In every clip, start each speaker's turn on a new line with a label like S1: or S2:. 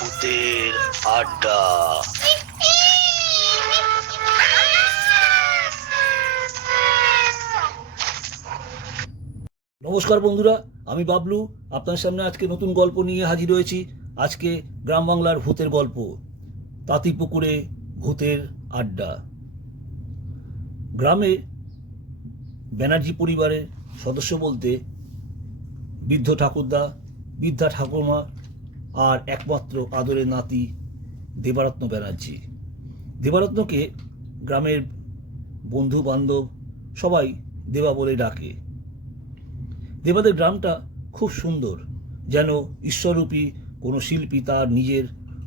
S1: ভূতের আড্ডা। নমস্কার বন্ধুরা, আমি বাবলু। আপনার সামনে আজকে নতুন গল্প নিয়ে হাজির হয়েছি। আজকে গ্রাম বাংলার ভূতের গল্প তাঁতিপুকুরে ভূতের আড্ডা। গ্রামে ব্যানার্জি পরিবারের সদস্য বলতে বৃদ্ধ ঠাকুরদা, বৃদ্ধা ঠাকুরমা আর একমাত্র আদরের নাতি দেবারত্ন ব্যানার্জি। দেবারত্নকে গ্রামের বন্ধু বান্ধব সবাই দেবা বলে ডাকে। দেবাদের গ্রামটা খুব সুন্দর, যেন ঈশ্বররূপী কোনো শিল্পী তার নিজের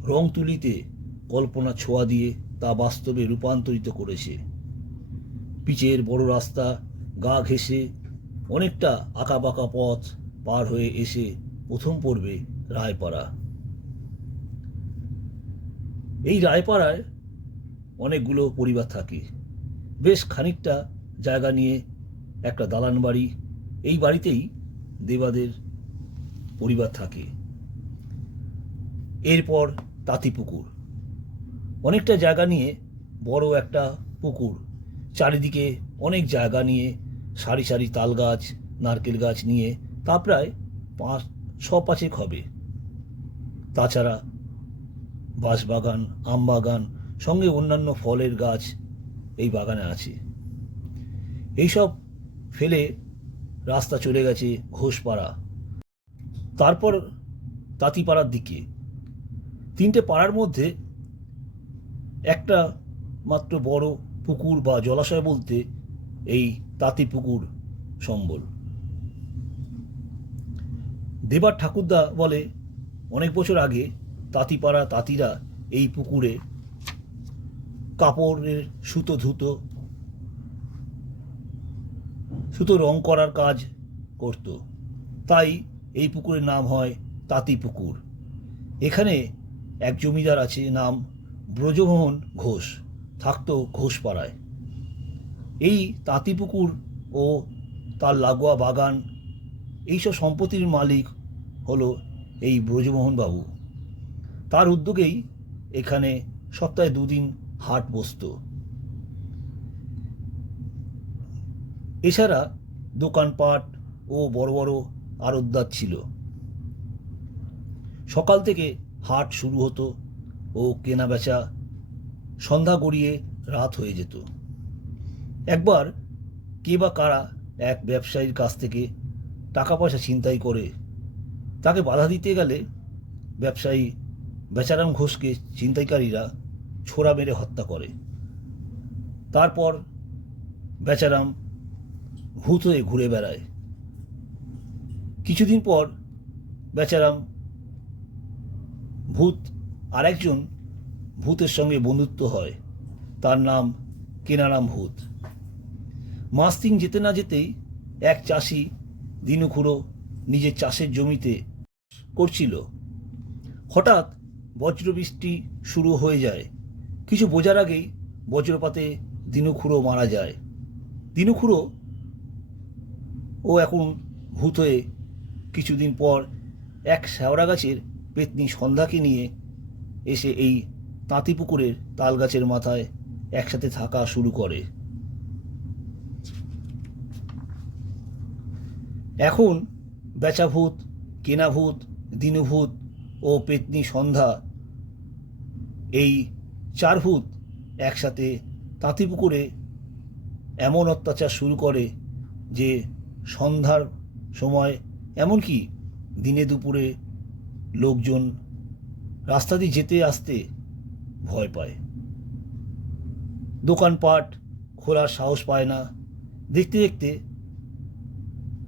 S1: রং তুলিতে কল্পনা ছোঁয়া দিয়ে তা বাস্তবে রূপান্তরিত করেছে। পিচের বড় রাস্তা, গা ঘেঁষে অনেকটা আঁকা আঁকাবাঁকা পথ পার হয়ে এসে প্রথম পড়বে রায়পাড়া। এই রায়পাড়ায় অনেকগুলো পরিবার থাকে। বেশ খানিকটা জায়গা নিয়ে একটা দালান বাড়ি, এই বাড়িতেই দেবাদের পরিবার থাকে। এরপর তাঁতিপুকুর। অনেকটা জায়গা নিয়ে বড় একটা পুকুর। চারিদিকে অনেক জায়গা নিয়ে সারি সারি তাল গাছ, নারকেল গাছ নিয়ে তা প্রায় পাঁচ, ছ পাঁচেক হবে। তাছাড়া বাঁশবাগান আম বাগান সঙ্গে অন্যান্য ফলের গাছ এই বাগানে আছে। এইসব ফেলে রাস্তা চলে গেছে ঘোষপাড়া। তারপর তাঁতিপাড়ার দিকে। তিনটে পাড়ার মধ্যে একটা মাত্র বড় পুকুর বা জলাশয় বলতে এই তাঁতি পুকুর সম্বল। দেবার ঠাকুরদা বলে অনেক বছর আগে তাঁতিপাড়া তাঁতিরা এই পুকুরে কাপড়ের সুতো, ধুতো, সুতো রং করার কাজ করত। তাই এই পুকুরের নাম হয় তাঁতি পুকুর। এখানে এক জমিদার আছে, নাম ব্রজমোহন ঘোষ। থাকতো ঘোষপাড়ায়। এই তাঁতি পুকুর ও তার লাগোয়া বাগান, এইসব সম্পত্তির মালিক হলো এই ব্রজমোহন বাবু তার উদ্যোগেই এখানে সপ্তাহে দুদিন হাট বসতো। এছাড়া দোকানপাট ও বড় বড় আড়তদার ছিল। সকাল থেকে হাট শুরু হতো ও কেনা বেচা সন্ধ্যা গড়িয়ে রাত হয়ে যেত। একবার কে বা কারা এক ব্যবসায়ীর কাছ থেকে টাকা পয়সা ছিনতাই করে তাকে বাধা দিতে গেলে ব্যবসায়ী বেচারাম ঘোষকে ছিনতাইকারীরা ছোড়া মেরে হত্যা করে। তারপর বেচারাম ভূত হয়ে ঘুরে বেড়ায়। কিছুদিন পর বেচারাম ভূত আরেকজন ভূতের সঙ্গে বন্ধুত্ব হয়। তার নাম কেনারাম ভূত। মাস্তিং যেতে না যেতেই এক চাষি দিনুখুড়ো নিজের চাষের জমিতে করছিল। হঠাৎ বজ্রবৃষ্টি শুরু হয়ে যায়। কিছু বোঝার আগেই বজ্রপাতে দিনুখুড়ো মারা যায়। দিনুখুড়ো ও এখন ভূত হয়ে কিছুদিন পর এক শ্যাওড়া গাছের পেতনি সন্ধ্যাকে নিয়ে এসে এই তাঁতি পুকুরের তাল গাছের মাথায় একসাথে থাকা শুরু করে। এখন বেচা ভূত কেনা ভূত দিনুভূত ও পেতনি সন্ধ্যা। এই চার ভূত একসাথে তাঁতি পুকুরে এমন অত্যাচার শুরু করে যে সন্ধ্যার সময়, এমনকি দিনে দুপুরে লোকজন রাস্তা দিয়ে যেতে আসতে ভয় পায়। দোকানপাট খোলার সাহস পায় না। দেখতে দেখতে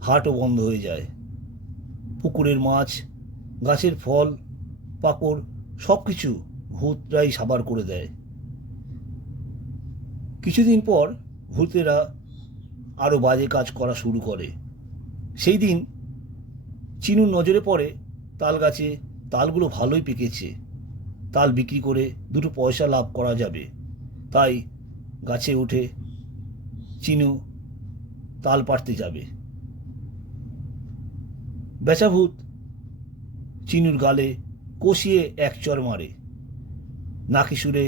S1: হাটও বন্ধ হয়ে যায়। পুকুরের মাছ, গাছের ফল পাকড় সব কিছু ভূতরাই সাবার করে দেয়। কিছুদিন পর ভূতেরা আরও বাজে কাজ করা শুরু করে। সেই দিন চিনুর নজরে পড়ে তাল গাছে, তালগুলো ভালোই পেকেছে। তাল বিক্রি করে দুটো পয়সা লাভ করা যাবে। তাই গাছে উঠে চিনু তাল পাড়তে যাবে। বেচাভূত চিনুর গালে কষিয়ে এক চর মারে। নাকি সুরে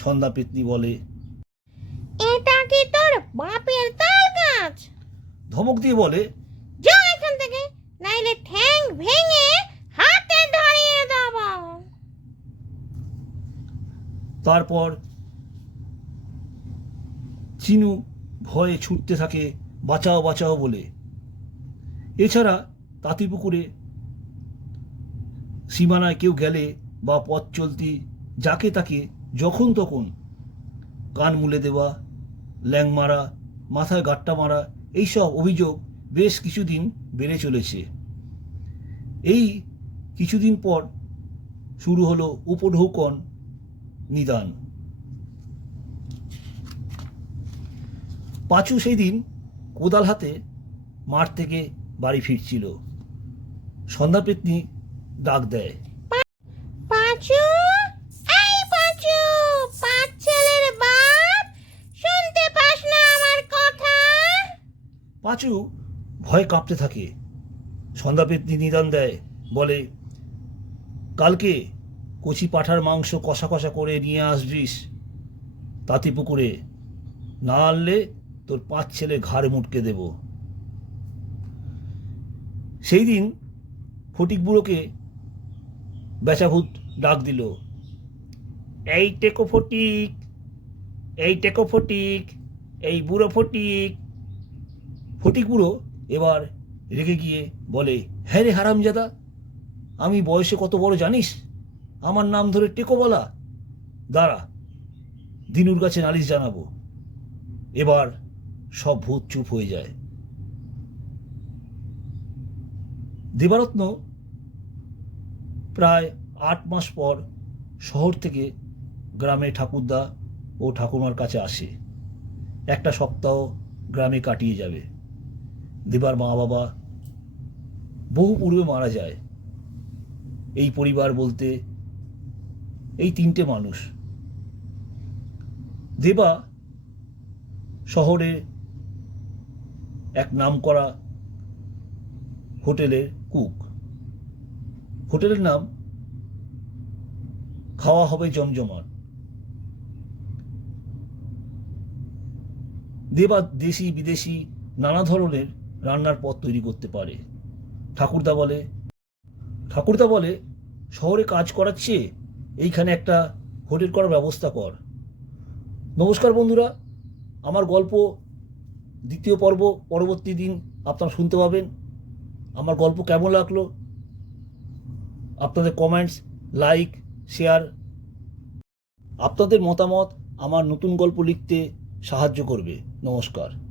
S1: সন্ধ্যা পেতনি বলে
S2: এটা কি তোর বাপের তাল গাছ
S1: ধমক দিয়ে বলে
S2: যা এখান থেকে নাইলে ঠ্যাং ভেঙে হাতে ধরিয়ে দেব।
S1: তারপর চিনু ভয়ে ছুটতে থাকে বাঁচাও বাঁচাও বলে। এছাড়া তাঁতিপুকুরে সীমানায় কেউ গেলে বা পথ চলতি যাকে তাকে যখন তখন কান মুলে দেওয়া, ল্যাং মারা, মাথায় গাট্টা মারা এইসব অভিযোগ বেশ কিছুদিন বেড়ে চলেছে। এই কিছুদিন পর শুরু হলো উপঢৌকন নিদান। পাঁচু সেই দিন কোদাল হাতে মাঠ থেকে বাড়ি ফিরছিল। সন্ধ্যা পেতনি ডাক দেয়।
S2: পাঁচু? এই পাঁচু পাঁচ ছেলের বাপ? শুনতে পাস না আমার কথা?
S1: পাঁচু ভয় কাঁপতে থাকে। সন্ধ্যা পেতনি নিদান দেয় বলে কালকে কচি পাঠার মাংস কষা কষা করে নিয়ে আসবিস। তাঁতি পুকুরে না আনলে তোর পাঁচ ছেলে ঘাড়ে মুটকে দেব। সেই দিন ফটিক বুড়োকে বেচাভূত ডাক দিল, এই টেকো ফটিক, এই টেকো ফটিক, এই বুড়ো ফটিক। ফটিক বুড়ো এবার রেগে গিয়ে বলে হ্যাঁ রে হারামজাদা, আমি বয়সে কত বড় জানিস? আমার নাম ধরে টেকো বলা। দাঁড়া, দিনুর কাছে নালিশ জানাব। এবার সব ভূত চুপ হয়ে যায়। দেবারত্ন প্রায় আট মাস পর শহর থেকে গ্রামে ঠাকুরদা ও ঠাকুমার কাছে আসে। একটা সপ্তাহ গ্রামে কাটিয়ে যাবে। দেবার মা বাবা বহু পূর্বে মারা যায়। এই পরিবার বলতে এই তিনটে মানুষ। দেবা শহরে এক নামকরা হোটেলের কুক। হোটেলের নাম খাওয়া হবে জমজমাট। দেবা দেশি বিদেশি নানা ধরনের রান্নার পদ তৈরি করতে পারে। ঠাকুরদা বলে ঠাকুরদা বলে, শহরে কাজ করার চেয়ে এইখানে একটা হোটেল করার ব্যবস্থা কর। নমস্কার বন্ধুরা, আমার গল্প দ্বিতীয় পর্ব পরবর্তী দিন আপনারা শুনতে পাবেন। আমার গল্প কেমন লাগল? আপনাদের কমেন্টস লাইক শেয়ার আপনাদের মতামত আমার নতুন গল্প লিখতে সাহায্য করবে। নমস্কার।